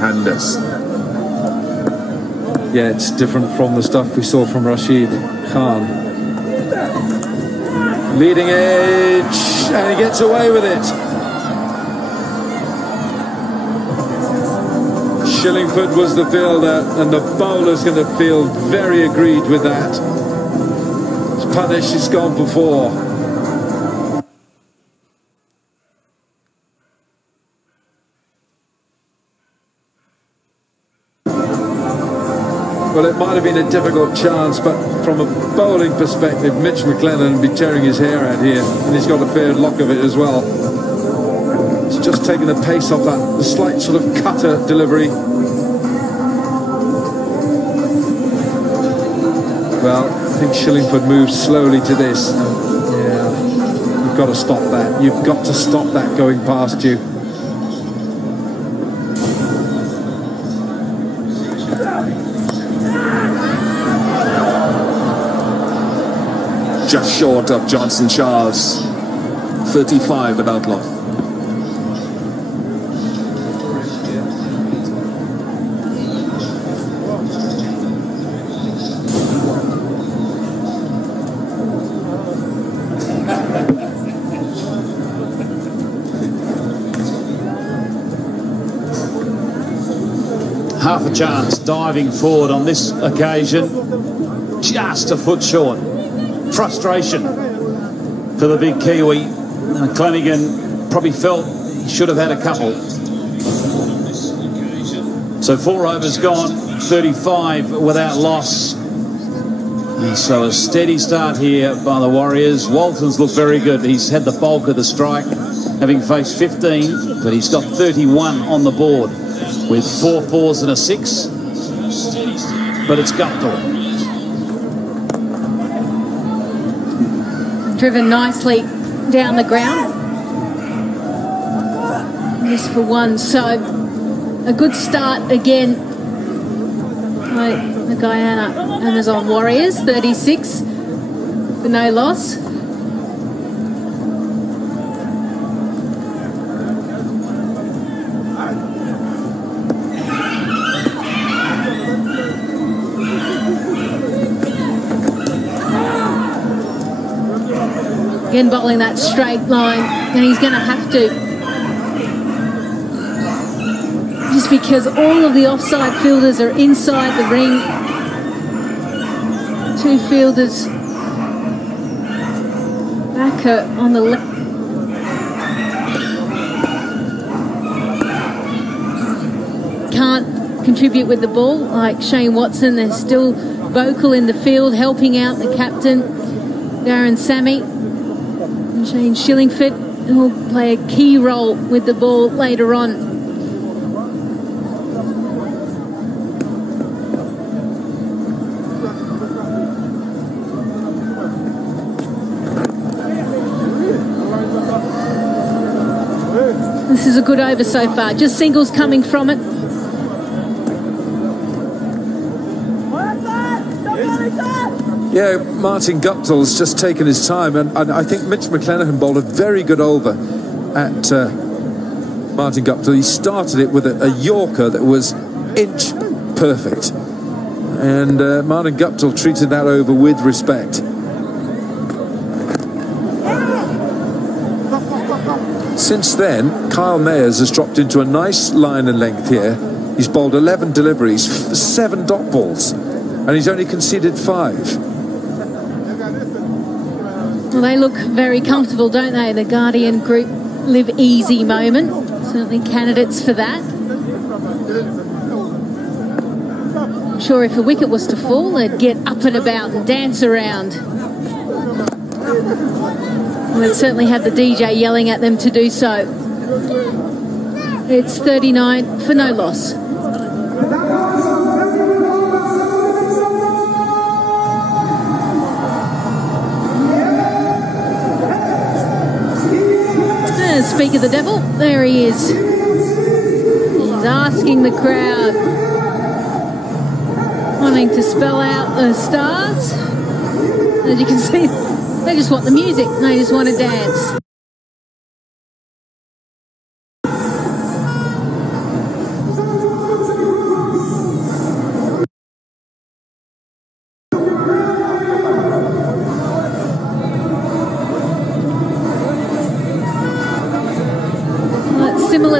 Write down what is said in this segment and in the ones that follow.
right-handers. Yeah, it's different from the stuff we saw from Rashid Khan. Leading edge, and he gets away with it. Shillingford was the fielder, and the bowler's going to feel very aggrieved with that. It's punished, it's gone before. Well, it might have been a difficult chance, but from a bowling perspective, Mitch McLennan would be tearing his hair out here, and he's got a fair lock of it as well. It's just taking the pace off that, the slight sort of cutter delivery. Well, I think Shillingford moves slowly to this. Yeah, you've got to stop that. You've got to stop that going past you. Just short of Johnson Charles. 35 without loss. Half a chance diving forward on this occasion. Just a foot short. Frustration for the big Kiwi. Flanagan probably felt he should have had a couple. So 4 overs gone, 35 without loss. And so a steady start here by the Warriors. Walton's looked very good. He's had the bulk of the strike, having faced 15, but he's got 31 on the board with 4 fours and a 6. But it's Guptill. Driven nicely down the ground. Just for one, so a good start again by the Guyana Amazon Warriors. 36 for no loss. Again, bowling that straight line, and he's going to have to. Just because all of the offside fielders are inside the ring. 2 fielders back on the left. Can't contribute with the ball like Shane Watson. They're still vocal in the field, helping out the captain, Darren Sammy. And Shane Shillingford will play a key role with the ball later on. This is a good over so far. Just singles coming from it. Yeah, Martin Guptill's just taken his time, and I think Mitch McLennan bowled a very good over at Martin Guptill. He started it with a Yorker that was inch perfect, and Martin Guptill treated that over with respect. Since then, Kyle Mayers has dropped into a nice line and length here. He's bowled 11 deliveries, 7 dot balls, and he's only conceded 5. Well, they look very comfortable, don't they? The Guardian group live easy moment. Certainly candidates for that. I'm sure if a wicket was to fall, they'd get up and about and dance around. And they'd certainly have the DJ yelling at them to do so. It's 39 for no loss. Speak of the devil, there he is. He's asking the crowd, wanting to spell out the stars. As you can see, they just want the music, they just want to dance.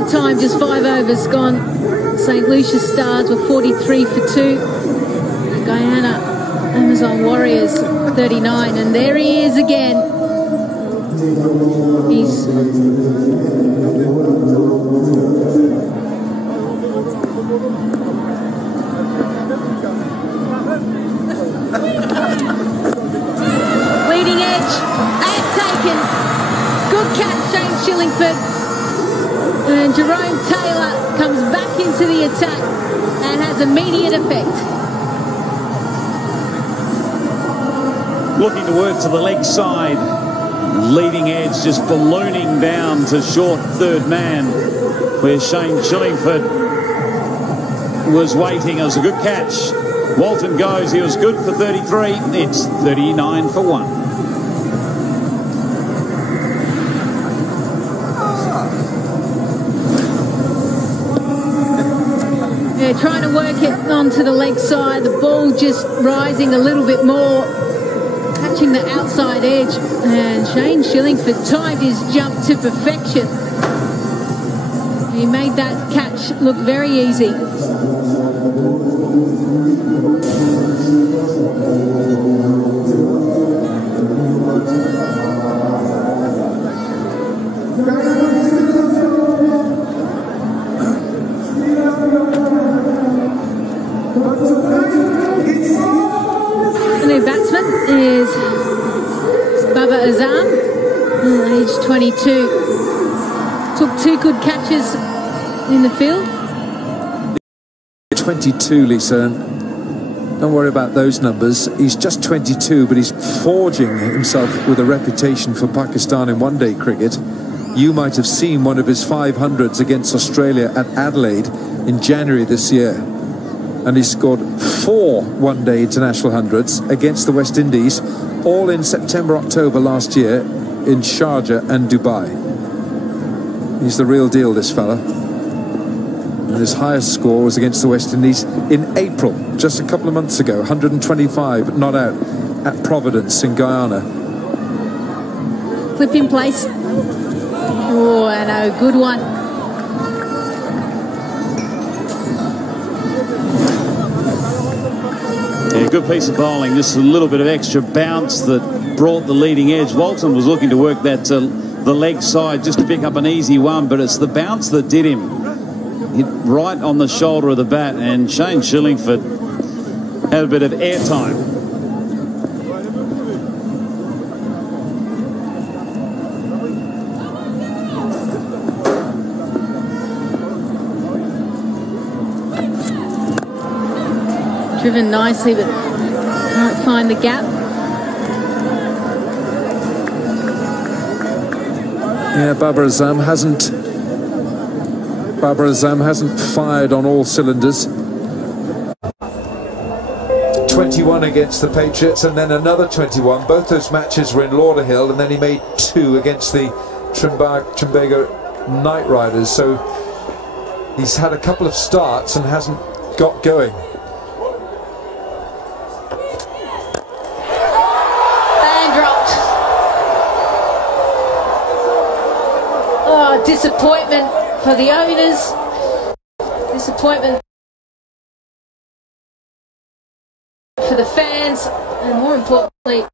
stellar time, just 5 overs gone. St. Lucia's Stars were 43 for 2. Guyana Amazon Warriors 39, and there he is again. He's leading edge and taken. Good catch, Shane Shillingford. And Jerome Taylor comes back into the attack and has immediate effect. Looking to work to the leg side. Leading edge just ballooning down to short third man, where Shane Shillingford was waiting. It was a good catch. Walton goes. He was good for 33. It's 39 for 1. Yeah, trying to work it onto the leg side. The ball just rising a little bit more, catching the outside edge, and Shane Shillingford timed his jump to perfection. He made that catch look very easy. The new batsman is Baba Azam, age 22. Took 2 good catches in the field. 22, Lisa. Don't worry about those numbers. He's just 22, but he's forging himself with a reputation for Pakistan in one-day cricket. You might have seen one of his 500s against Australia at Adelaide in January this year. And he scored 4 one-day international hundreds against the West Indies, all in September, October last year in Sharjah and Dubai. He's the real deal, this fella. And his highest score was against the West Indies in April, just a couple of months ago, 125 not out at Providence in Guyana. Clip in place. Oh, and a good one. Yeah, good piece of bowling. Just a little bit of extra bounce that brought the leading edge. Walton was looking to work that to the leg side just to pick up an easy one, but it's the bounce that did him. Hit right on the shoulder of the bat, and Shane Shillingford had a bit of airtime. Driven nicely, but can't find the gap. Yeah, Babar Azam hasn't fired on all cylinders. 21 against the Patriots and then another 21. Both those matches were in Lauderhill, and then he made 2 against the Trinbago Knight Riders. So he's had a couple of starts and hasn't got going. Disappointment for the owners. Disappointment for the fans, and more importantly,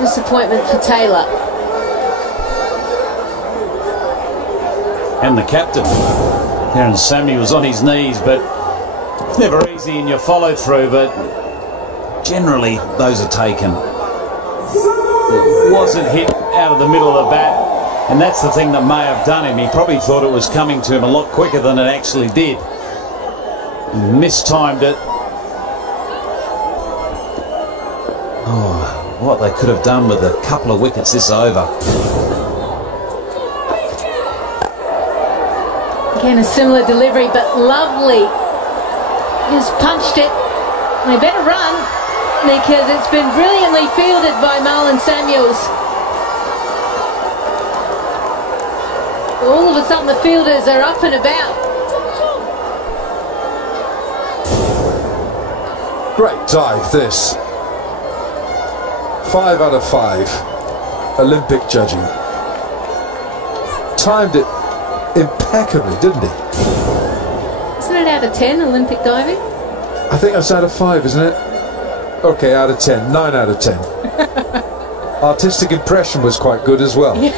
disappointment for Taylor. And the captain, Aaron Sammy, was on his knees, but it's never easy in your follow through, but generally those are taken. It wasn't hit out of the middle of the bat, and that's the thing that may have done him. He probably thought it was coming to him a lot quicker than it actually did. Mistimed it. Oh, what they could have done with a couple of wickets this over. Again, a similar delivery, but lovely. Just punched it. They better run because it's been brilliantly fielded by Marlon Samuels. All of a sudden the fielders are up and about. Great dive, this. 5 out of 5. Olympic judging. Timed it impeccably, didn't he? Isn't it out of 10, Olympic diving? I think that's out of 5, isn't it? Okay, out of 10. 9 out of 10. Artistic impression was quite good as well. Yeah.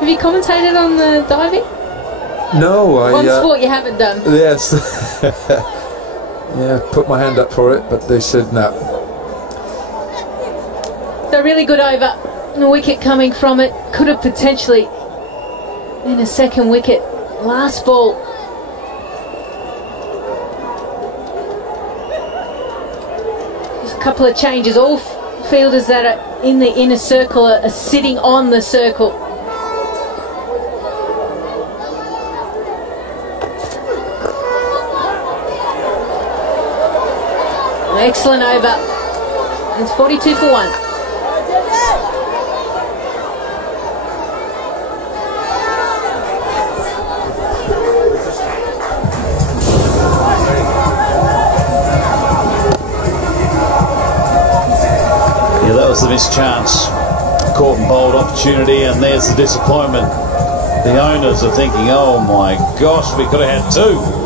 Have you commentated on the diving? No, On sport you haven't done? Yes. Yeah, put my hand up for it, but they said no. So really good over. And a wicket coming from it. Could have potentially been a second wicket. Last ball. Just a couple of changes. All fielders that are in the inner circle are sitting on the circle. Excellent over. It's 42 for 1. Yeah, that was the missed chance. Caught and bowled opportunity, and there's the disappointment. The owners are thinking, oh my gosh, we could have had 2.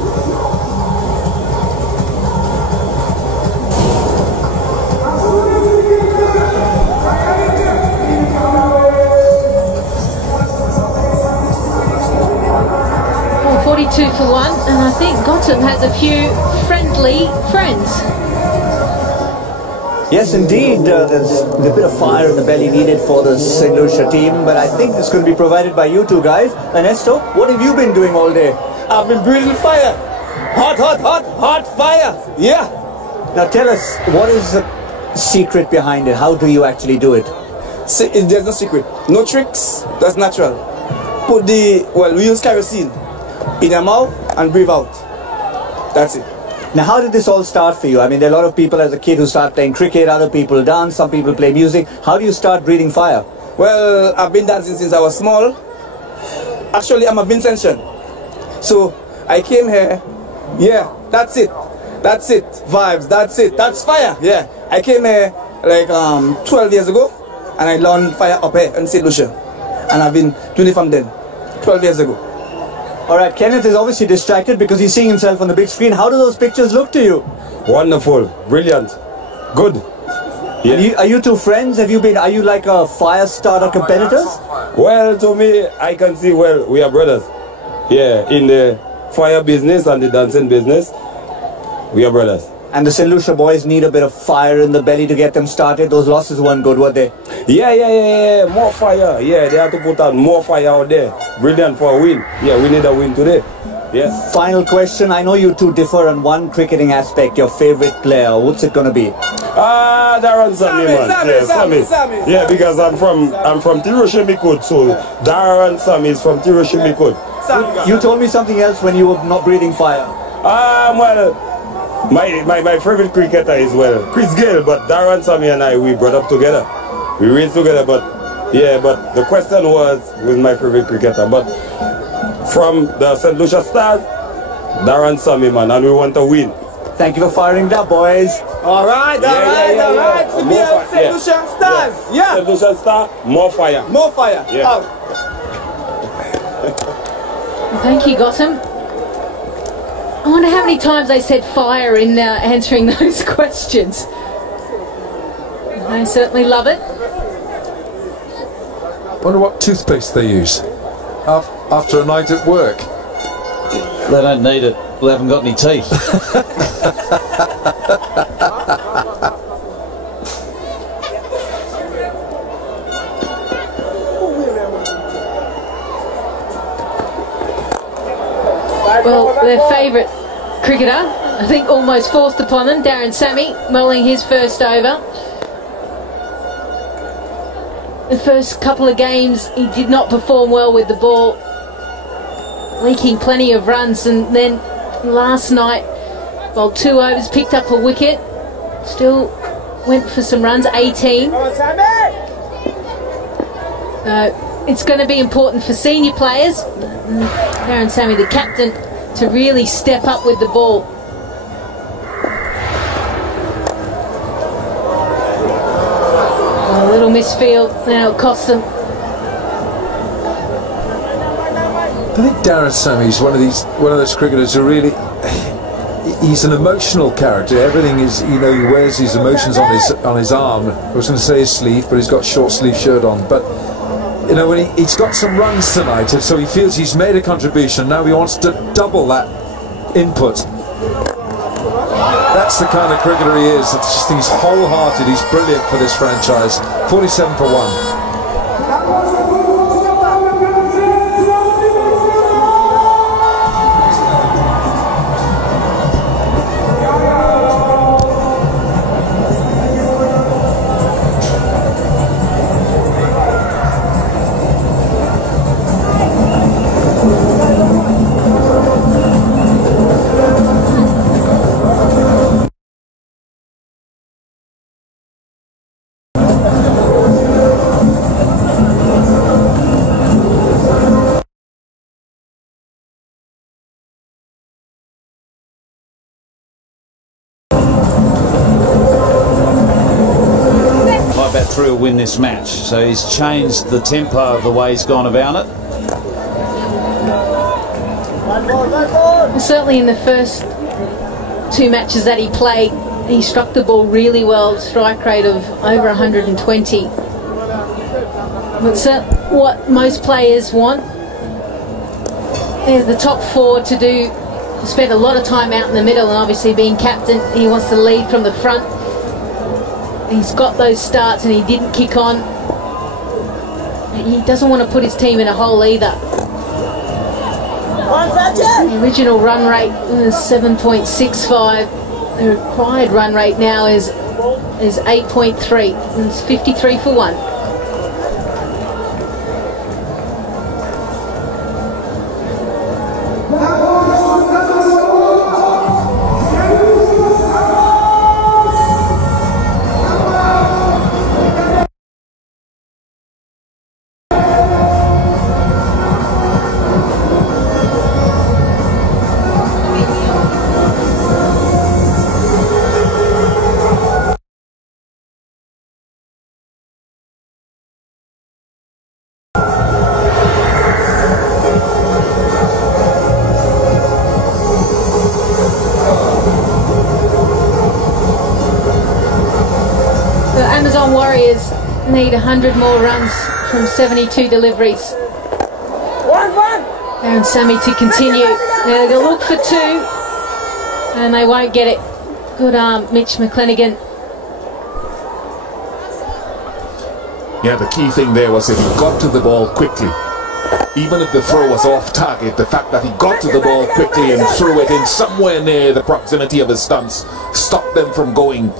Two for 1, and I think Gotham has a few friendly friends. Yes, indeed. There's a bit of fire in the belly needed for the St. Lucia team, but I think this could be provided by you two guys. Ernesto, what have you been doing all day? I've been breathing fire. Hot, hot, hot, hot fire. Yeah. Now tell us, what is the secret behind it? How do you actually do it? There's no secret. No tricks. That's natural. We use kerosene in your mouth and breathe out. That's it. Now, how did this all start for you? I mean, there are a lot of people as a kid who start playing cricket, other people dance, some people play music. How do you start breathing fire? Well, I've been dancing since I was small. Actually, I'm a Vincentian. So, I came here. Yeah, that's it. That's it. Vibes, that's it. That's fire. Yeah. I came here like 12 years ago, and I learned fire up here in St. Lucia. And I've been doing it from then, 12 years ago. All right, Kenneth is obviously distracted because he's seeing himself on the big screen. How do those pictures look to you? Wonderful, brilliant, good. Yeah. Are you two friends? Are you like a fire starter competitors? Well, to me, I can see, we are brothers. Yeah, in the fire business and the dancing business, we are brothers. And the St. Lucia boys need a bit of fire in the belly to get them started. Those losses weren't good, were they? Yeah. More fire. Yeah, they have to put out more fire out there. Brilliant for a win. Yeah, we need a win today. Yeah. Final question. I know you two differ on one cricketing aspect. Your favorite player. What's it going to be? Darren Sammy, man. Sammy. Yeah, because I'm from Tiroshimikut, so Darren Sammy is from Tiroshimikut. You told me something else when you were not breathing fire. My favorite cricketer is Chris Gale, but Darren Sammy and I, we brought up together. We raised together, but the question was with my favorite cricketer. But from the St. Lucia Stars, Darren Sammy, man, and we want to win. Thank you for firing it up, boys. All right. CPL, St. Lucia Stars. Yeah. St. Lucia Stars, more fire. More fire. Yeah. Out. Thank you, Gotham. I wonder how many times they said fire in answering those questions. I certainly love it. Wonder what toothpaste they use after a night at work. They don't need it. They haven't got any teeth. Well, their favourite cricketer, I think almost forced upon them, Darren Sammy, bowling his first over. The first couple of games he did not perform well with the ball, leaking plenty of runs, and then last night, well, 2 overs, picked up a wicket, still went for some runs, 18. It's going to be important for senior players, Darren Sammy, the captain, to really step up with the ball. A little misfield, now it cost them. I think Darren Sammy is one of those cricketers who really, he's an emotional character. Everything is, you know, he wears his emotions on his arm. I was going to say his sleeve, but he's got a short sleeve shirt on. But you know, when he's got some runs tonight, so he feels he's made a contribution. Now he wants to double that input. That's the kind of cricketer he is. He's wholehearted. He's brilliant for this franchise. 47 for 1. Through a win this match, so he's changed the tempo of the way he's gone about it. Certainly in the first 2 matches that he played, he struck the ball really well, strike rate of over 120. But what most players want is the top 4 to spend a lot of time out in the middle, and obviously being captain, he wants to lead from the front. He's got those starts and he didn't kick on. He doesn't want to put his team in a hole either. The original run rate was 7.65. The required run rate now is 8.3. And it's 53 for 1. Warriors need 100 more runs from 72 deliveries. Darren Sammy to continue. Now they'll look for 2 and they won't get it. Good arm, Mitch McClenaghan. Yeah, the key thing there was that he got to the ball quickly. Even if the throw was off target, the fact that he got to the ball quickly and threw it in somewhere near the proximity of his stumps stopped them from going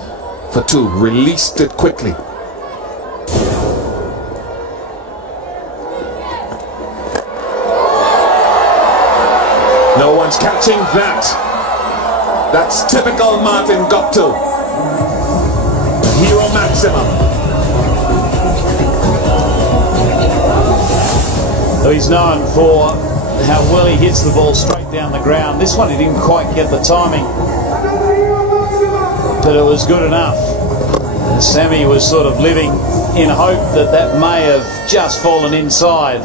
for 2, released it quickly. No one's catching that. That's typical Martin Guptill. Hero maximum. He's known for how well he hits the ball straight down the ground. This one he didn't quite get the timing, but it was good enough. Sammy was sort of living in hope that that may have just fallen inside.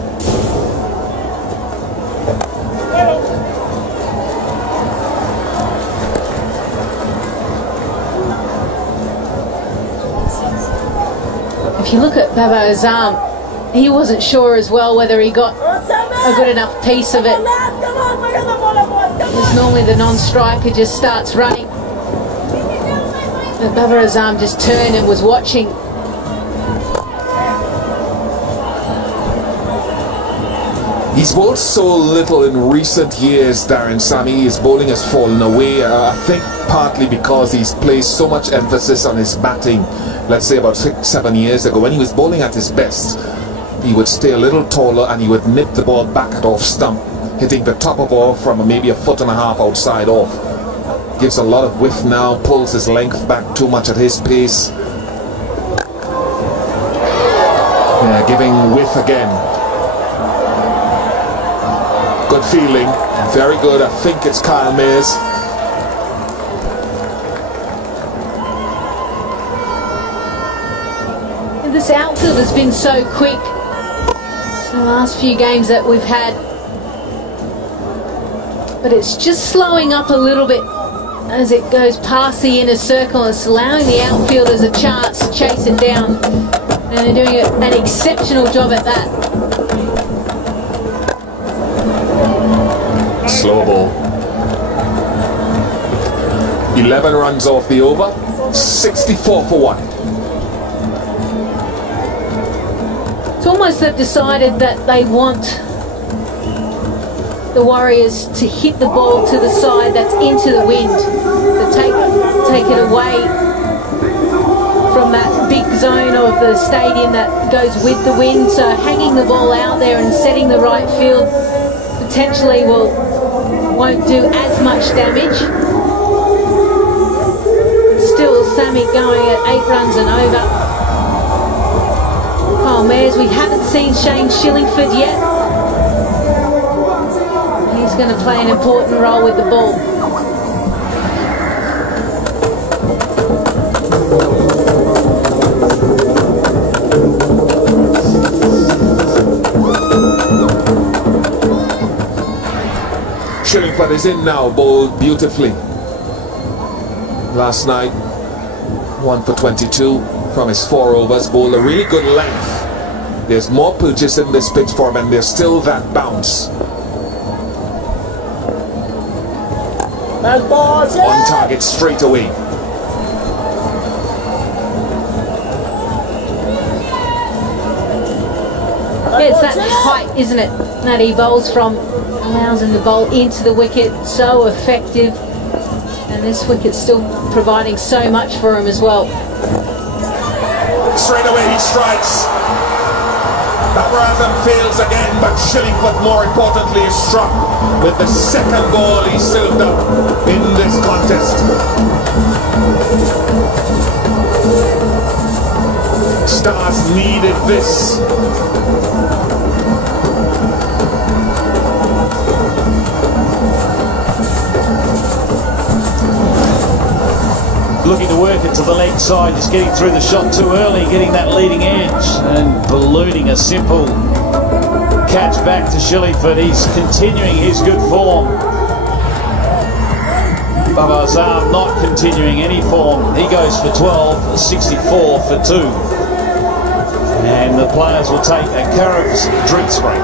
If you look at Babar Azam, he wasn't sure as well whether he got a good enough piece of it. Because normally the non-striker just starts running. But Babar Azam just turned and was watching. He's bowled so little in recent years, Darren Sammy. His bowling has fallen away. I think partly because he's placed so much emphasis on his batting. Let's say about 6-7 years ago, when he was bowling at his best, he would stay a little taller and he would nip the ball back at off stump, hitting the top of off from maybe a 1.5 foot outside off. Gives a lot of width now, pulls his length back too much at his pace. Yeah, giving width again. Good feeling, very good. I think it's Kyle Mayers. This outfield has been so quick the last few games that we've had, but it's just slowing up a little bit as it goes past the inner circle. It's allowing the outfielders a chance to chase it down, and they're doing an exceptional job at that. Slow ball. 11 runs off the over, 64 for 1. It's almost they've decided that they want the Warriors to hit the ball to the side that's into the wind, to take it away from that big zone of the stadium that goes with the wind. So hanging the ball out there and setting the right field potentially won't do as much damage. Still Sammy going at 8 runs and over. Kyle Mayers, we haven't seen Shane Shillingford yet. He's going to play an important role with the ball. Shillingford is in now, bowled beautifully. Last night, 1 for 22 from his 4 overs, bowled a really good length. There's more pitches in this pitch for him and there's still that bounce. On target straight away. Yeah, it's that height, isn't it, that he bowls from, allows him to bowl into the wicket, so effective, and this wicket's still providing so much for him as well. Straight away he strikes. Babarazam fails again, but Shillingford more importantly is struck with the second ball he served up in this contest. Stars needed this. Looking to work it to the leg side, just getting through the shot too early, getting that leading edge and ballooning a simple catch back to Shillingford. He's continuing his good form. Babarazam not continuing any form. He goes for 12, 64 for 2. And the players will take a Carib's drinks break.